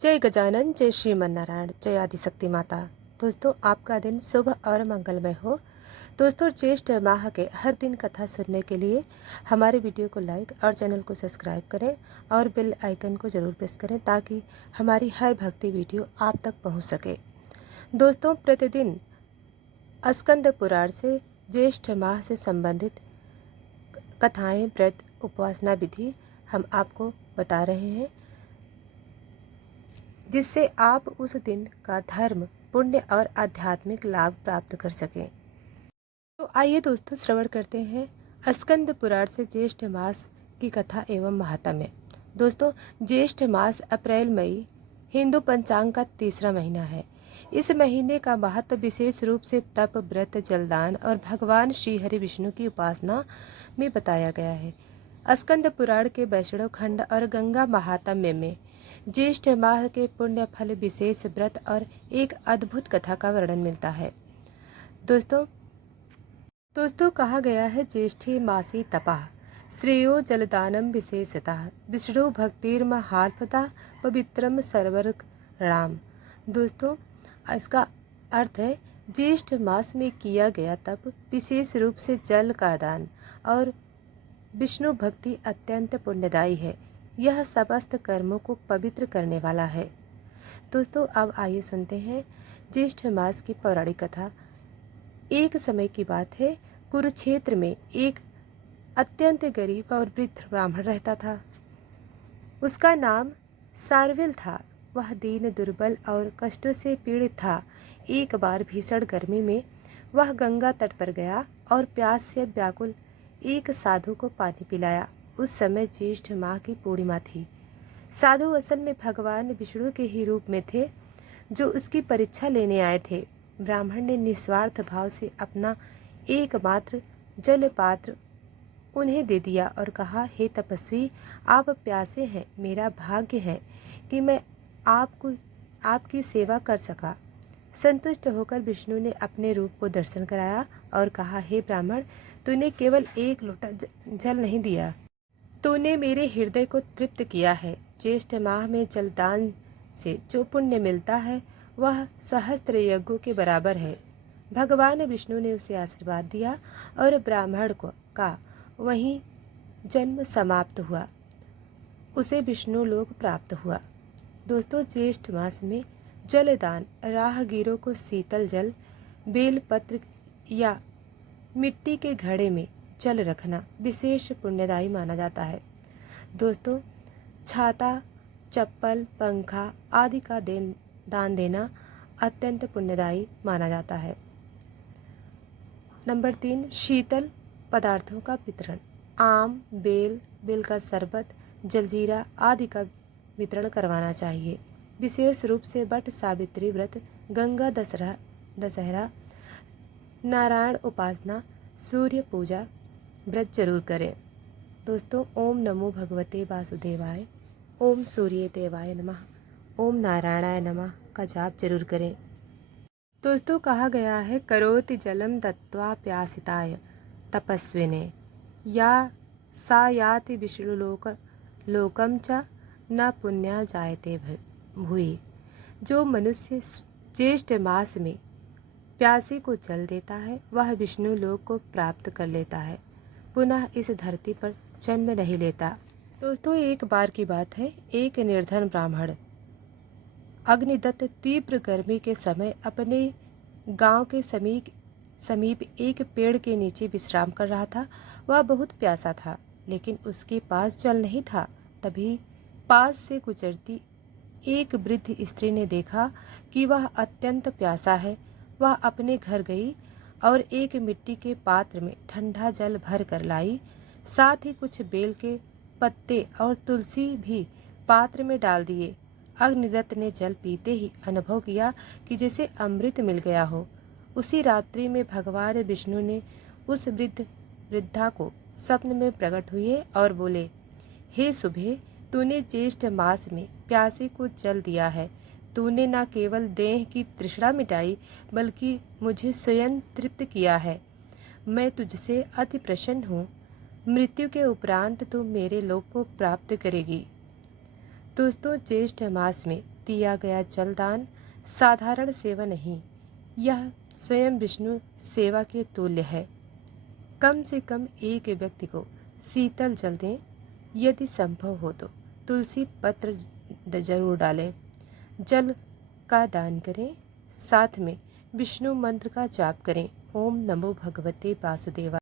जय गजानन, जय श्रीमन्नारायण, जय आदिशक्ति माता। दोस्तों, आपका दिन शुभ और मंगलमय हो। दोस्तों, ज्येष्ठ माह के हर दिन कथा सुनने के लिए हमारे वीडियो को लाइक और चैनल को सब्सक्राइब करें और बेल आइकन को ज़रूर प्रेस करें ताकि हमारी हर भक्ति वीडियो आप तक पहुंच सके। दोस्तों, प्रतिदिन स्कंद पुराण से ज्येष्ठ माह से संबंधित कथाएं, व्रत, उपासना विधि हम आपको बता रहे हैं, जिससे आप उस दिन का धर्म, पुण्य और आध्यात्मिक लाभ प्राप्त कर सकें। तो आइए दोस्तों, श्रवण करते हैं स्कंद पुराण से ज्येष्ठ मास की कथा एवं महात्म्य। दोस्तों, ज्येष्ठ मास अप्रैल मई हिंदू पंचांग का तीसरा महीना है। इस महीने का महत्व विशेष रूप से तप, व्रत, जलदान और भगवान श्री हरि विष्णु की उपासना में बताया गया है। स्कंद पुराण के वैष्णव खंड और गंगा महात्म्य में ज्येष्ठ माह के पुण्य फल, विशेष व्रत और एक अद्भुत कथा का वर्णन मिलता है। दोस्तों कहा गया है, ज्येष्ठी मासी तपाः श्रेयो जलदानम विशेषतः विष्णु भक्तिर्महाल्पता पवित्रम सर्वर्ग राम। दोस्तों, इसका अर्थ है, ज्येष्ठ मास में किया गया तप, विशेष रूप से जल का दान और विष्णु भक्ति अत्यंत पुण्यदायी है। यह समस्त कर्मों को पवित्र करने वाला है। दोस्तों, अब आइए सुनते हैं ज्येष्ठ मास की पौराणिक कथा। एक समय की बात है, कुरुक्षेत्र में एक अत्यंत गरीब और वृद्ध ब्राह्मण रहता था। उसका नाम सारविल था। वह दीन, दुर्बल और कष्टों से पीड़ित था। एक बार भीषण गर्मी में वह गंगा तट पर गया और प्यास से व्याकुल एक साधु को पानी पिलाया। उस समय ज्येष्ठ माह की पूर्णिमा थी। साधु असल में भगवान विष्णु के ही रूप में थे, जो उसकी परीक्षा लेने आए थे। ब्राह्मण ने निस्वार्थ भाव से अपना एकमात्र जल पात्र उन्हें दे दिया और कहा, हे तपस्वी, आप प्यासे हैं। मेरा भाग्य है कि मैं आपकी सेवा कर सका। संतुष्ट होकर विष्णु ने अपने रूप को दर्शन कराया और कहा, हे ब्राह्मण, तूने केवल एक लोटा जल नहीं दिया, तूने मेरे हृदय को तृप्त किया है। ज्येष्ठ माह में जलदान से जो पुण्य मिलता है वह सहस्त्र यज्ञों के बराबर है। भगवान विष्णु ने उसे आशीर्वाद दिया और ब्राह्मण का वहीं जन्म समाप्त हुआ। उसे विष्णु लोक प्राप्त हुआ। दोस्तों, ज्येष्ठ मास में जलदान, राहगीरों को शीतल जल, बेलपत्र या मिट्टी के घड़े में जल रखना विशेष पुण्यदायी माना जाता है। दोस्तों, छाता, चप्पल, पंखा आदि का दान देना अत्यंत पुण्यदायी माना जाता है। नंबर 3, शीतल पदार्थों का वितरण। आम, बेल का शरबत, जलजीरा आदि का वितरण करवाना चाहिए। विशेष रूप से वट सावित्री व्रत, गंगा दशहरा, नारायण उपासना, सूर्य पूजा व्रत जरूर करें। दोस्तों, ओम नमो भगवते वासुदेवाय, ओम सूर्य देवाय नमः, ओम नारायणाय नमः का जाप जरूर करें। दोस्तों, कहा गया है, करोति जलम दत्त्वा प्यासिताय तपस्विने या सा याति विष्णु लोकम च न पुण्या जायते भूयि। जो मनुष्य ज्येष्ठ मास में प्यासी को जल देता है वह विष्णु लोक को प्राप्त कर लेता है, पुनः इस धरती पर जन्म नहीं लेता। दोस्तों, एक बार की बात है, एक निर्धन ब्राह्मण अग्निदत्त तीव्र गर्मी के समय अपने गांव के समीप एक पेड़ के नीचे विश्राम कर रहा था। वह बहुत प्यासा था, लेकिन उसके पास जल नहीं था। तभी पास से गुजरती एक वृद्ध स्त्री ने देखा कि वह अत्यंत प्यासा है। वह अपने घर गई और एक मिट्टी के पात्र में ठंडा जल भर कर लाई। साथ ही कुछ बेल के पत्ते और तुलसी भी पात्र में डाल दिए। अग्निदत्त ने जल पीते ही अनुभव किया कि जैसे अमृत मिल गया हो। उसी रात्रि में भगवान विष्णु ने उस वृद्धा को स्वप्न में प्रकट हुए और बोले, हे सुबह, तूने ज्येष्ठ मास में प्यासे को जल दिया है। तूने न केवल देह की तृष्णा मिटाई बल्कि मुझे स्वयं तृप्त किया है। मैं तुझसे अति प्रसन्न हूँ। मृत्यु के उपरांत तू मेरे लोक को प्राप्त करेगी। दोस्तों, ज्येष्ठ मास में दिया गया जलदान साधारण सेवा नहीं, यह स्वयं विष्णु सेवा के तुल्य है। कम से कम एक व्यक्ति को शीतल जल दें, यदि संभव हो तो तुलसी पत्र जरूर डालें। जल का दान करें, साथ में विष्णु मंत्र का जाप करें। ओम नमो भगवते वासुदेवाय।